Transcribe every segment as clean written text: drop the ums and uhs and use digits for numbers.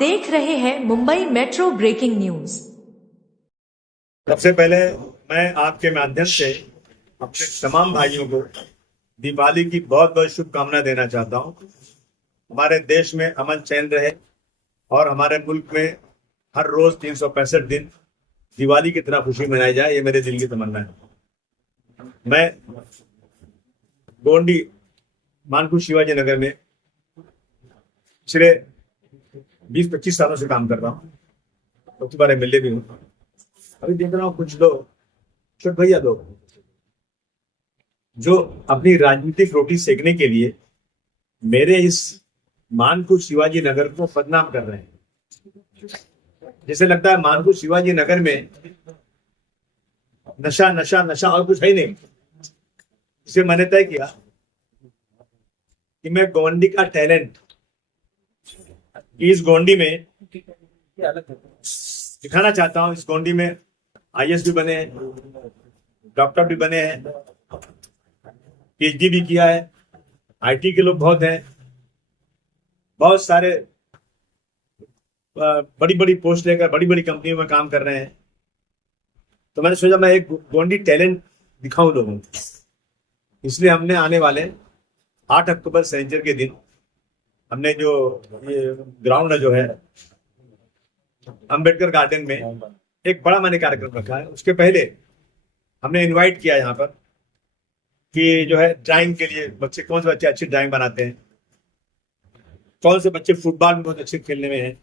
देख रहे हैं मुंबई मेट्रो ब्रेकिंग न्यूज। सबसे पहले मैं आपके माध्यम से अपने तमाम भाइयों को दिवाली की बहुत बहुत शुभकामनाएं देना चाहता हूं। हमारे देश में अमन चैन रहे और हमारे मुल्क में हर रोज 365 दिन दिवाली की तरह खुशी मनाई जाए, ये मेरे दिल की तमन्ना है। मैं गोंडी मानकुश शिवाजी नगर में पिछले 20-25 सालों से काम कर रहा हूँ, सबसे बड़े एमएलए भी हूँ। अभी देख रहा हूँ कुछ लोग, छोटे भैया लोग, जो अपनी राजनीतिक रोटी सेकने के लिए मेरे इस मानकुश शिवाजी नगर को बदनाम कर रहे हैं। जैसे लगता है मानकुश शिवाजी नगर में नशा नशा नशा और कुछ है ही नहीं। इसे मैंने तय किया कि मैं गोंडी का टैलेंट इस गोंडी में दिखाना चाहता हूं। इस गोंडी में आईएएस भी बने हैं, डॉक्टर भी बने हैं, पीएचडी भी किया है, आईटी के लोग बहुत हैं, बहुत सारे बड़ी बड़ी पोस्ट लेकर बड़ी बड़ी कंपनियों में काम कर रहे हैं। तो मैंने सोचा मैं एक गोंडी टैलेंट दिखाऊं लोगों को। इसलिए हमने आने वाले 8 अक्टूबर सैनिचर के दिन हमने जो ये ग्राउंड है जो है अंबेडकर गार्डन में एक बड़ा मैंने कार्यक्रम रखा है। उसके पहले हमने इनवाइट किया यहाँ पर कि जो है ड्राइंग के लिए बच्चे, कौन से बच्चे अच्छी ड्राइंग बनाते हैं, कौन से बच्चे फुटबॉल में बहुत अच्छे खेलने में हैं,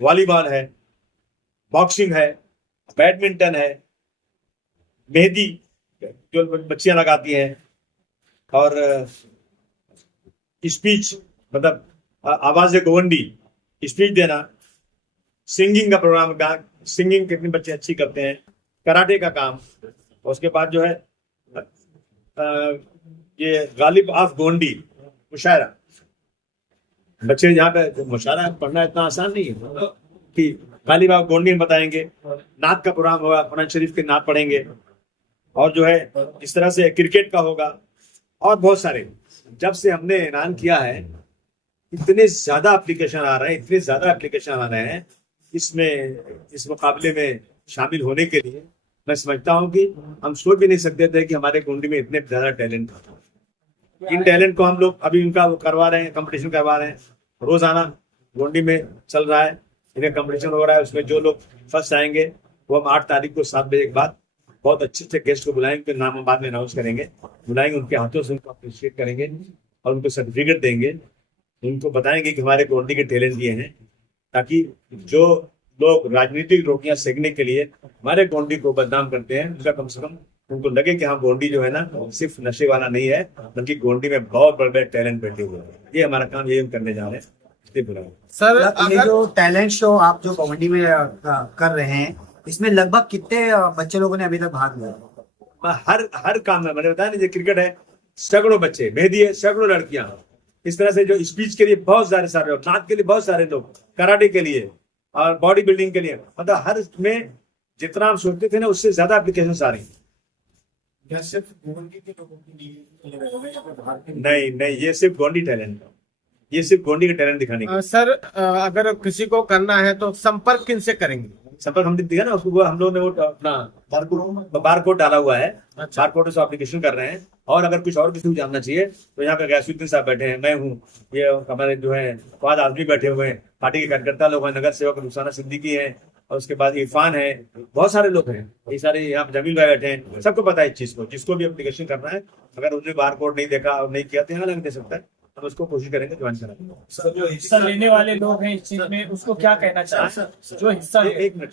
वॉलीबॉल है, बॉक्सिंग है, बैडमिंटन है, मेहंदी जो बच्चियां लगाती हैं, और स्पीच मतलब आवाज गोवंडी स्पीच देना, सिंगिंग का प्रोग्राम का, सिंगिंग कितने बच्चे अच्छी करते हैं, कराटे का काम। और उसके बाद जो है ये गालिब ऑफ गोंडी मुशायरा। बच्चे यहाँ पे मुशायरा पढ़ना इतना आसान नहीं है कि गालिब ऑफ गोंडी में बताएंगे। नात का प्रोग्राम होगा, कुरान शरीफ के नात पढ़ेंगे, और जो है इस तरह से क्रिकेट का होगा और बहुत सारे। जब से हमने ऐलान किया है इतने ज्यादा एप्लीकेशन आ रहे हैं, इतने ज्यादा एप्लीकेशन आ रहे हैं इसमें, इस मुकाबले में शामिल होने के लिए। मैं समझता हूं कि हम सोच भी नहीं सकते थे कि हमारे गोंडी में इतने ज्यादा टैलेंट था। इन टैलेंट को हम लोग अभी उनका वो करवा रहे हैं, कंपटीशन करवा रहे हैं। रोजाना गोंडी में चल रहा है, इन्हें कंपटीशन हो रहा है। उसमें जो लोग फर्स्ट आएंगे वो हम 8 तारीख को 7 बजे के बाद बहुत अच्छे से गेस्ट को बुलाएंगे, उनके नाम हम बाद में अनाउंस करेंगे, बुलाएंगे, उनके हाथों से उनको अप्रिशिएट करेंगे और उनको सर्टिफिकेट देंगे। उनको बताएंगे कि हमारे गोंडी के टैलेंट ये हैं, ताकि जो लोग राजनीतिक रोटियां सेकने के लिए हमारे गोंडी को बदनाम करते हैं, उनका कम से कम उनको लगे कि हाँ गोंडी जो है ना सिर्फ नशे वाला नहीं है, बल्कि गोंडी में बहुत बड़े बड़े टैलेंट बैठे हुए हैं। ये हमारा काम, ये हम करने जा रहे हैं। सर, ये जो टैलेंट शो आप जो गोंडी में कर रहे हैं, इसमें लगभग कितने बच्चे लोगों ने अभी तक भाग लिया? हर काम में मैंने बताया ना, क्रिकेट है सैकड़ों बच्चे, मेहंदी है सैकड़ों लड़कियां, इस तरह से जो स्पीच के लिए बहुत सारे लोग, नाच के लिए बहुत सारे लोग, कराटे के लिए और बॉडी बिल्डिंग के लिए, मतलब हर में जितना हम सोचते थे ना उससे ज्यादा एप्लीकेशन आ रही है। नहीं, ये सिर्फ गोंडी टैलेंट है, ये सिर्फ गोंडी का टैलेंट दिखाने का। सर, अगर किसी को करना है तो संपर्क किनसे करेंगे? संपर्क हमने दिया ना उसको, हम लोगों ने वो अपना बार कोड डाला हुआ है। अच्छा। बार कोड से एप्लीकेशन कर रहे हैं। और अगर कुछ और किसी को जानना चाहिए तो यहाँ पे गैसुद्दीन साहब बैठे हैं, मैं हूँ, ये हमारे जो है फवाद आजमी बैठे हुए हैं, पार्टी के कार्यकर्ता लोग हैं, नगर सेवक रुखसाना सिद्दीकी है, और उसके बाद इरफान है, बहुत सारे लोग हैं, ये सारे यहाँ जमील भाई बैठे हैं। सबको पता है इस चीज को, जिसको भी एप्लीकेशन करना है, अगर उन्होंने बार कोड नहीं देखा और नहीं किया तो यहाँ लग दे सकता है, हम उसको कोशिश करेंगे ज्वाइन कराने। सर, जो हिस्सा लेने वाले लोग हैं इस चीज में, उसको क्या कहना चाहिए? जो हिस्सा एक मिनट,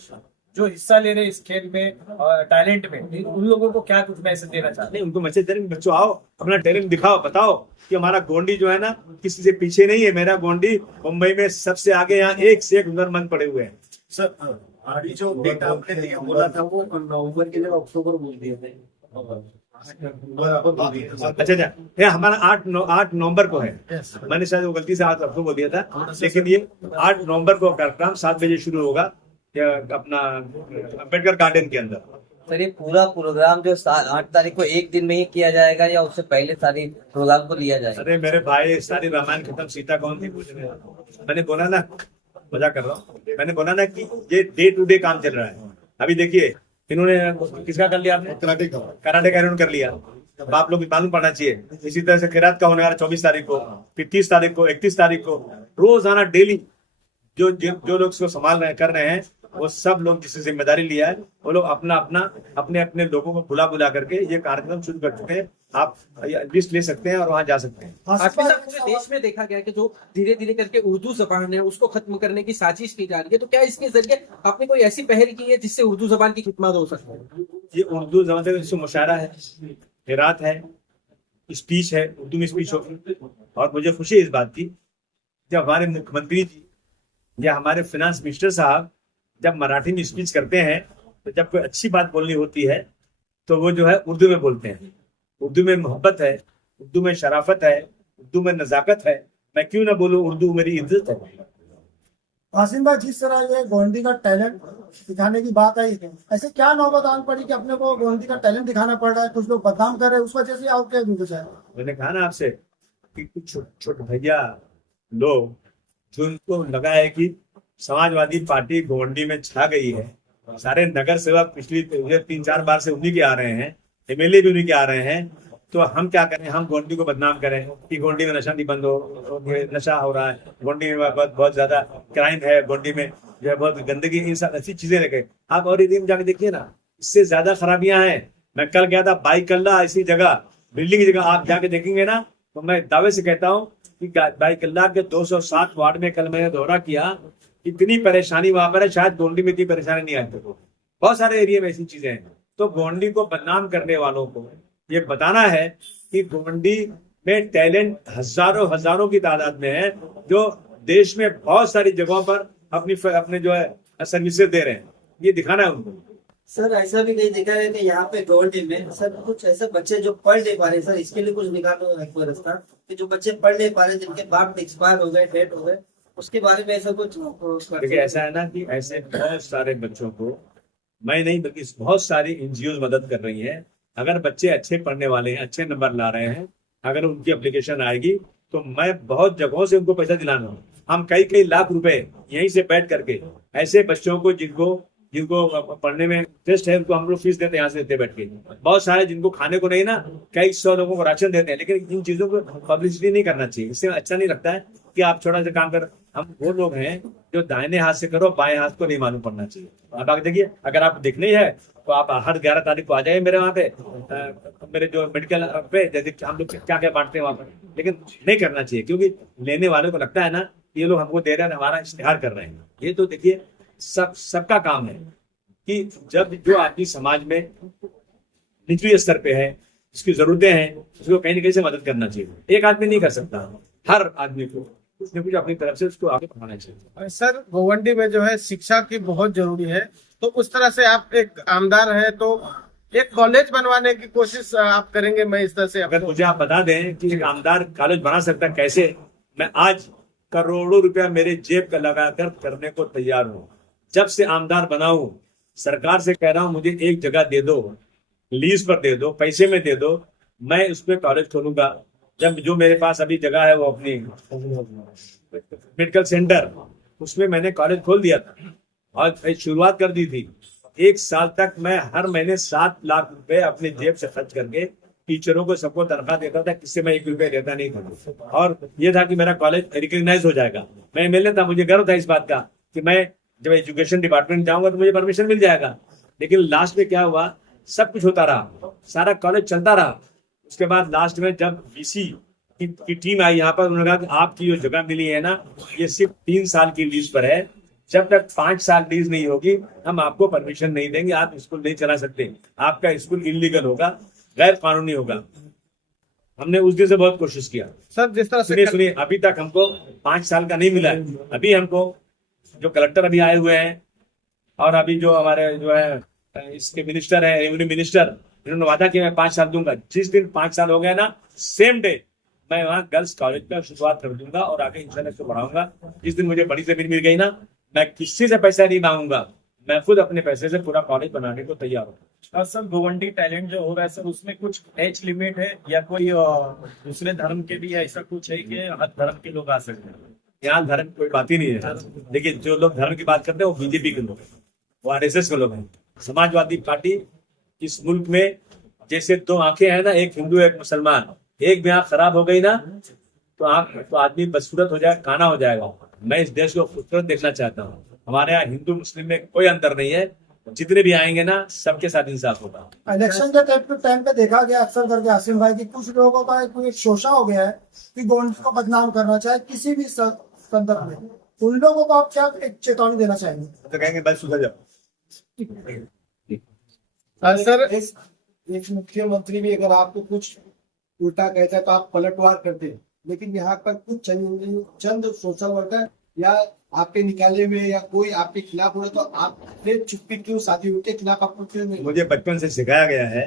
जो हिस्सा ले रहे इस खेल में और टैलेंट में, उन लोगों को क्या कुछ मैसेज देना चाहते हैं? नहीं, उनको मैसेज दे रहे हैं, बच्चों आओ अपना टैलेंट दिखाओ, बताओ कि हमारा गोंडी जो है ना किसी से पीछे नहीं है। मेरा गोंडी मुंबई में सबसे आगे, यहाँ एक से एक हुनरमंद पड़े हुए हैं। सर, अभी जो डेटा आपने दिया बोला था वो नवंबर के जगह अक्टूबर बोल दिए थे। अच्छा, ये हमारा 8 नवंबर को है। मैंने शायद वो गलती से 8 अक्टूबर बोल दिया था, लेकिन ये 8 नवंबर को कार्यक्रम 7 बजे शुरू होगा अपना अम्बेडकर गार्डन के अंदर। सर, ये पूरा प्रोग्राम जो 8 तारीख को एक दिन में ही किया जाएगा या उससे पहले सारी प्रोग्राम को लिया जाएगा? अरे मेरे भाई, सारी रामायण खत्म, सीता कौन थी पूछ रहे? मैंने बोला ना मजाक कर रहा हूँ। मैंने बोला ना कि ये डे टू डे काम चल रहा है। अभी देखिए इन्होंने किसका कर लिया, आपने कराटे का इन्होंने कर लिया। अब आप लोग भी मालूम पड़ना चाहिए। इसी तरह से खैरात का होने वाला 24 तारीख को, फिर 30 तारीख को, 31 तारीख को, रोजाना डेली जो लोग इसको संभाल रहे हैं, कर रहे हैं, वो सब लोग जिससे जिम्मेदारी लिया है वो लोग अपना अपना अपने अपने लोगों को बुला करके ये कार्यक्रम शुरू कर चुके हैं। आप लिस्ट ले सकते हैं और वहां जा सकते हैं। आसिफ साहब, पूरे देश में देखा गया है कि जो धीरे धीरे करके उर्दू जबान है उसको खत्म करने की साजिश की जा रही है, तो क्या इसके जरिए आपने कोई ऐसी पहल की है जिससे उर्दू जबान की खिदमत हो सके? ये उर्दू जबान से मुशायरा है, खैरात है, स्पीच है, उर्दू में स्पीच होगी। और मुझे खुशी है इस बात की, जब हमारे मुख्यमंत्री जी या हमारे फाइनेंस मिनिस्टर साहब जब मराठी में स्पीच करते हैं, तो जब कोई अच्छी बात बोलनी होती है तो वो जो है उर्दू में बोलते हैं। उर्दू में मोहब्बत है, उर्दू में शराफत है, उर्दू में नजाकत है। मैं क्यों ना बोलूं, उर्दू मेरी इज्जत है। आसिम भाई, जिस तरह ये गोंडी का टैलेंट दिखाने की बात आई, ऐसे क्या नौबत आन पड़ी कि अपने को गोंडी का टैलेंट दिखाना पड़ रहा है, कुछ लोग बदनाम कर रहे हैं, उस वजह से आप क्या है? मैंने कहा ना आपसे कि कुछ छोटे भैया लोग जिनको लगा है कि समाजवादी पार्टी गोंडी में छा गई है, सारे नगर सेवक पिछली 3-4 बार से उन्हीं के आ रहे हैं, एमएलए भी उन्हीं के आ रहे हैं, तो हम क्या करें, हम गोंडी को बदनाम करें कि गोंडी में नशा नहीं बंद हो, नशा हो रहा है, गोंडी में बहुत ज्यादा क्राइम है, गोंडी में जो है बहुत गंदगी, इन सब ऐसी चीजें रखे। आप और एरिया में जाके देखिए ना, इससे ज्यादा खराबियां हैं। मैं कल गया था बाईकल्ला ऐसी जगह, बिल्डिंग की जगह, आप जाके देखेंगे ना तो मैं दावे से कहता हूँ कि बाईकल्ला के 207 वार्ड में कल मैंने दौरा किया, इतनी परेशानी वहां पर है, शायद गोंडी में इतनी परेशानी नहीं आती। बहुत सारे एरिया में ऐसी चीजें हैं। तो गोंडी को बदनाम करने वालों को ये बताना है कि गोंडी में टैलेंट हजारों की तादाद में है, जो देश में बहुत सारी जगहों पर अपने जो है सर्विसेज दे रहे हैं। ये दिखाना है उनको। सर ऐसा भी नहीं देखा है कि यहाँ पे गोल्डी में सर कुछ ऐसे बच्चे जो पढ़ नहीं पा रहे, सर इसके लिए कुछ निकालो कोई रास्ता कि जो बच्चे पढ़ नहीं पा रहे, जिनके बाप एक्सपायर हो गए, डेथ हो गए, उसके बारे में ऐसा कुछ। देखिए ऐसा है ना कि ऐसे बहुत सारे बच्चों को, मैं नहीं बल्कि बहुत सारी एनजीओ मदद कर रही हैं। अगर बच्चे अच्छे पढ़ने वाले हैं, अच्छे नंबर ला रहे हैं, अगर उनकी एप्लीकेशन आएगी तो मैं बहुत जगहों से उनको पैसा दिलाना हूँ। हम कई लाख रुपए यहीं से बैठ करके ऐसे बच्चों को जिनको पढ़ने में इंटरेस्ट है, उनको हम लोग फीस देते हैं, यहाँ से देते बैठ के। बहुत सारे जिनको खाने को नहीं ना, कई 100 लोगों को राशन देते हैं, लेकिन इन चीजों को पब्लिसिटी नहीं करना चाहिए। इससे अच्छा नहीं लगता है कि आप छोटा सा काम कर। हम वो लोग हैं जो दाहिने हाथ से करो, बाएं हाथ को नहीं मालूम पड़ना चाहिए। अब आप देखिए, अगर आप देखना ही है तो आप हर 11 तारीख को आ जाइए मेरे वहाँ पे, मेरे जो मेडिकल पे, जैसे हम लोग क्या क्या बांटते हैं वहाँ पर। लेकिन नहीं करना चाहिए, क्योंकि लेने वाले को लगता है ना ये लोग हमको दे रहे हैं, हमारा इश्तेहार कर रहे हैं। ये तो देखिए सबका काम है कि जब जो आदमी समाज में निचले स्तर पे है, जिसकी जरूरतें हैं, उसको कहीं ना कहीं से मदद करना चाहिए। एक आदमी नहीं कर सकता, हर आदमी को कुछ न कुछ अपनी तरफ से उसको आगे बढ़ाना चाहिए। सर, गोवंडी में जो है शिक्षा की बहुत जरूरी है, तो उस तरह से आप एक आमदार है तो एक कॉलेज बनवाने की कोशिश आप करेंगे? मैं इस तरह से, अगर मुझे आप बता दें कि एक आमदार कॉलेज बना सकता है कैसे, मैं आज करोड़ों रुपया मेरे जेब का लगाकर करने को तैयार हूँ। जब से आमदार बना हूँ, सरकार से कह रहा हूँ मुझे एक जगह दे दो, लीज पर दे दो, पैसे में दे दो, मैं उसमें कॉलेज खोलूंगा। जब जो मेरे पास अभी जगह है वो अपनी मेडिकल सेंटर, उसमें मैंने कॉलेज खोल दिया था और शुरुआत कर दी थी। 1 साल तक मैं हर महीने 7 लाख रुपए अपने जेब से खर्च करके टीचरों को सबको तनख्वाह देता था, किससे मैं 1 रुपया देता नहीं था। और ये था कि मेरा कॉलेज रिकॉग्नाइज हो जाएगा। मैं एमएलए था, मुझे गर्व था इस बात का कि मैं जब एजुकेशन डिपार्टमेंट जाऊंगा तो मुझे परमिशन मिल जाएगा। लेकिन लास्ट में क्या हुआ, सब कुछ होता रहा, सारा कॉलेज चलता रहा। उसके बाद लास्ट में जब वीसी की टीम आई यहाँ पर, उन्होंने कहा कि आपकी जो जगह मिली है ना, ये सिर्फ 3 साल की लीज पर है, जब तक 5 साल लीज नहीं होगी हम आपको परमिशन नहीं देंगे, आप स्कूल नहीं चला सकते, आपका स्कूल इलीगल होगा, गैर कानूनी होगा। हमने उस दिन से बहुत कोशिश किया। सर, जिस तरह से सुनिए, अभी तक हमको 5 साल का नहीं मिला है। अभी हमको जो कलेक्टर अभी आए हुए हैं और अभी जो हमारे जो है इसके मिनिस्टर है, रेवेन्यू मिनिस्टर, इन्होंने वादा किया मैं 5 साल दूंगा। जिस दिन 5 साल हो गए ना, सेम डे मैं वहाँ गर्ल्स कॉलेज का शुरुआत कर दूंगा और आगे इंशाल्लाह इसको बढ़ाऊंगा। जिस दिन मुझे बड़ी जमीन मिल गई ना, मैं किसी से पैसा नहीं मांगूंगा, मैं खुद अपने पैसे से पूरा कॉलेज बनाने को तैयार हूँ। सर, गोवंडी टैलेंट जो हो रहा है सर, उसमें कुछ एज लिमिट है या कोई दूसरे धर्म के भी ऐसा कुछ है कि हर धर्म के लोग आ सकते हैं? यहाँ धर्म की कोई बात ही नहीं है। लेकिन जो लोग धर्म की बात करते हैं वो बीजेपी के लोग हैं, वो आरएसएस के लोग हैं। समाजवादी पार्टी इस मुल्क में जैसे दो आंखें हैं ना, एक हिंदू एक मुसलमान, एक भी आंख खराब हो गई ना तो आदमी बदसूरत हो जाए, काना हो जाएगा। मैं इस देश को खूबसूरत देखना चाहता हूँ। हमारे यहाँ हिंदू मुस्लिम में कोई अंतर नहीं है, जितने भी आएंगे ना सबके साथ इंसाफ होगा। इलेक्शन के टाइम पे देखा गया अक्सर करके आसिम भाई की कुछ लोगों का एक शोषा हो गया है कि गोंडी को बदनाम करना चाहे किसी भी संदर्भ में, उन लोगों को आप क्या एक चेतावनी देना चाहेंगे? तो कहेंगे बस सुधर जाओ। सर एक मुख्यमंत्री भी अगर आपको कुछ उल्टा कहता है तो आप पलटवार करते हैं, लेकिन यहाँ पर कुछ चंद सोशल वर्कर या आपके निकाले हुए या कोई आपके खिलाफ हो रहा तो आपने चुप्पी क्यों साधी, उनके खिलाफ आपको क्यों नहीं? मुझे बचपन से सिखाया गया है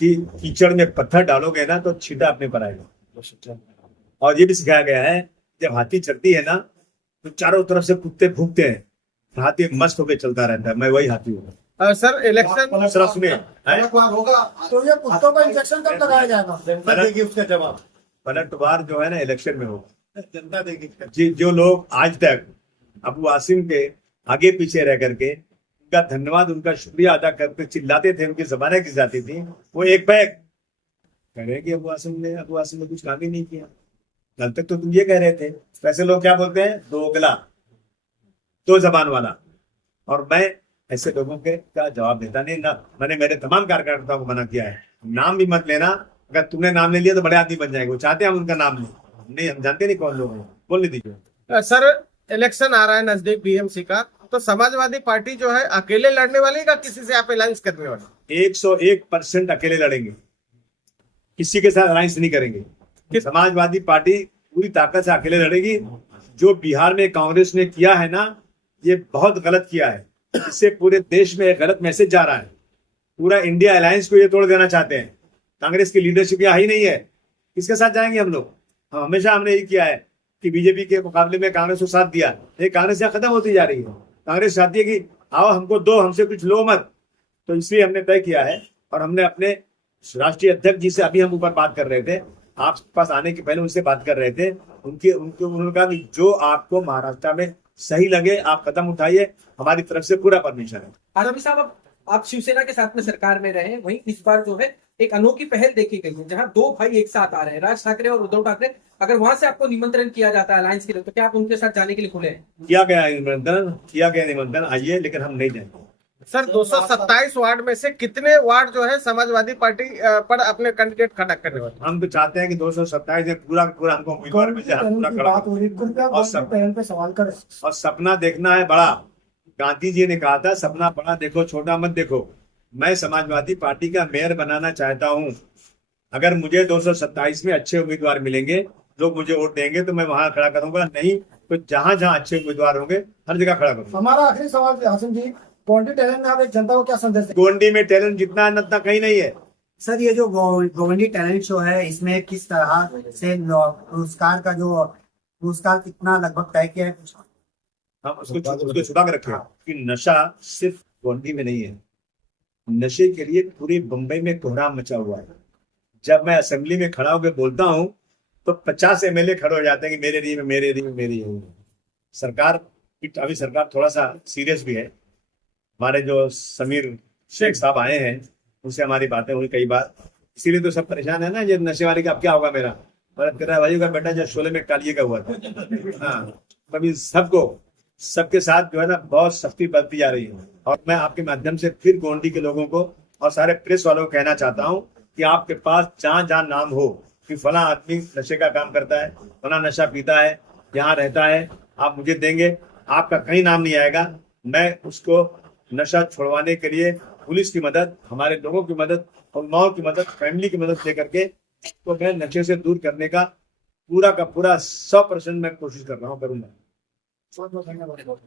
कि कीचड़ में पत्थर डालोगे ना तो छींटा अपने पर आएगा। और ये भी सिखाया गया है जब हाथी चलती है ना तो चारों तरफ से कुत्ते भूखते हैं, हाथी मस्त होकर चलता रहता है। मैं वही हाथी हूँ। सर इलेक्शन सुनिए, पलटवार होगा तो ये कुत्तों का इंजेक्शन कब लगाया जाएगा? जनता देगी उसका जवाब, पलटवार जो है ना इलेक्शन में होगा। जनता देगी। जो लोग आज तक अबू आसिम के आगे पीछे रह करके उनका धन्यवाद, उनका शुक्रिया अदा करते चिल्लाते थे, उनकी जबानें खिंच जाती थी, वो एक बैग कह रहे कि अबू आसिम ने कुछ काम ही नहीं किया। कल तक तो तुम ये कह रहे थे। वैसे लोग क्या बोलते हैं, दोगला, दो जबान वाला। और मैं ऐसे लोगों के का जवाब देता नहीं ना। मैंने मेरे तमाम कार्यकर्ताओं को मना किया है, नाम भी मत लेना। अगर तुमने नाम ले लिया तो बड़े आदमी बन जाएंगे। वो चाहते हैं हम उनका नाम नहीं, हम जानते नहीं कौन लोग हैं, बोल नहीं दीजिए। सर इलेक्शन आ रहा है नजदीक बीएमसी का, तो समाजवादी पार्टी जो है अकेले लड़ने वाली का किसी से आप अलायंस करने वाले? 101% अकेले लड़ेंगे, किसी के साथ अलायंस नहीं करेंगे। समाजवादी पार्टी पूरी ताकत से अकेले लड़ेगी। जो बिहार में कांग्रेस ने किया है ना, ये बहुत गलत किया है। इससे पूरे देश में एक गलत मैसेज जा रहा है। पूरा इंडिया अलायंस को ये तोड़ देना चाहते हैं। कांग्रेस की लीडरशिप यहाँ ही नहीं है, किसके साथ जाएंगे हम लोग? हमेशा हमने यही किया है कि बीजेपी के मुकाबले में कांग्रेस को साथ दिया। ये कांग्रेस यहाँ खत्म होती जा रही है। कांग्रेस चाहती है कि आओ हमको दो, हमसे कुछ लो मत। तो इसलिए हमने तय किया है और हमने अपने राष्ट्रीय अध्यक्ष जी से अभी हम ऊपर बात कर रहे थे, आपके पास आने के पहले उनसे बात कर रहे थे। उन्होंने कहा कि जो आपको महाराष्ट्र में सही लगे आप कदम उठाइए, हमारी तरफ से पूरा परमिशन है। आरबी साहब, आप शिवसेना के साथ में सरकार में रहे, वहीं इस बार जो है एक अनोखी पहल देखी गई है जहां दो भाई एक साथ आ रहे हैं, राज ठाकरे और उद्धव ठाकरे। अगर वहां से आपको निमंत्रण किया जाता है अलायंस के लिए, तो क्या आप उनके साथ जाने के लिए खुले हैं? किया गया निमंत्रण, आइए, लेकिन हम नहीं जाएंगे। सर 227 वार्ड में से कितने वार्ड जो है समाजवादी पार्टी पर अपने कैंडिडेट खड़ा करने वाले? हम तो चाहते हैं कि 227 में पूरा हमको उम्मीदवार मिल जाए, पूरा खड़ा बात हो रही है, पे सवाल करें। और सपना देखना है बड़ा। गांधी जी ने कहा था सपना बड़ा देखो, छोटा मत देखो। मैं समाजवादी पार्टी का मेयर बनाना चाहता हूं। अगर मुझे 227 में अच्छे उम्मीदवार मिलेंगे, लोग मुझे वोट देंगे, तो मैं वहां खड़ा करूंगा। नहीं तो जहां जहां अच्छे उम्मीदवार होंगे हर जगह खड़ा करूंगा। हमारा आखिरी सवाल हासिम जी, गोंडी टैलेंट में आप एक जनता को क्या संदेश दें? गोंडी में टैलेंट जितना है उतना कहीं नहीं है। सर ये जो गोवंडी टैलेंट शो है, इसमें किस तरह से पुरस्कार कितना लगभग तय किया है? हम उसको छुपा के रखे कि नशा सिर्फ गोंडी में नहीं है। नशे के लिए पूरे बंबई में कोहराम मचा हुआ है। जब मैं असेंबली में खड़ा होकर बोलता हूं तो 50 MLA खड़े हो जाते हैं कि मेरे लिए। सरकार अभी थोड़ा सा सीरियस भी है। हमारे जो समीर शेख साहब आए हैं उनसे हमारी बातें हुई कई बार, इसीलिए तो सब परेशान है ना। ये नशे वाले का अब क्या होगा? मेरा मदद कर रहा है भाई का बेटा जो शोले में कालिए का हुआ था। हाँ, अभी सबके साथ जो है ना बहुत सख्ती बरती जा रही है। और मैं आपके माध्यम से फिर गोंडी के लोगों को और सारे प्रेस वालों को कहना चाहता हूँ कि आपके पास जहाँ जहाँ नाम हो कि फला आदमी नशे का काम करता है, फला नशा पीता है, यहाँ रहता है, आप मुझे देंगे, आपका कहीं नाम नहीं आएगा। मैं उसको नशा छुड़वाने के लिए पुलिस की मदद, हमारे लोगों की मदद, उलमाओं की मदद, फैमिली की मदद लेकर के तो मैं नशे से दूर करने का पूरा 100% मैं कोशिश कर रहा हूँ, करूंगा। बहुत बहुत धन्यवाद।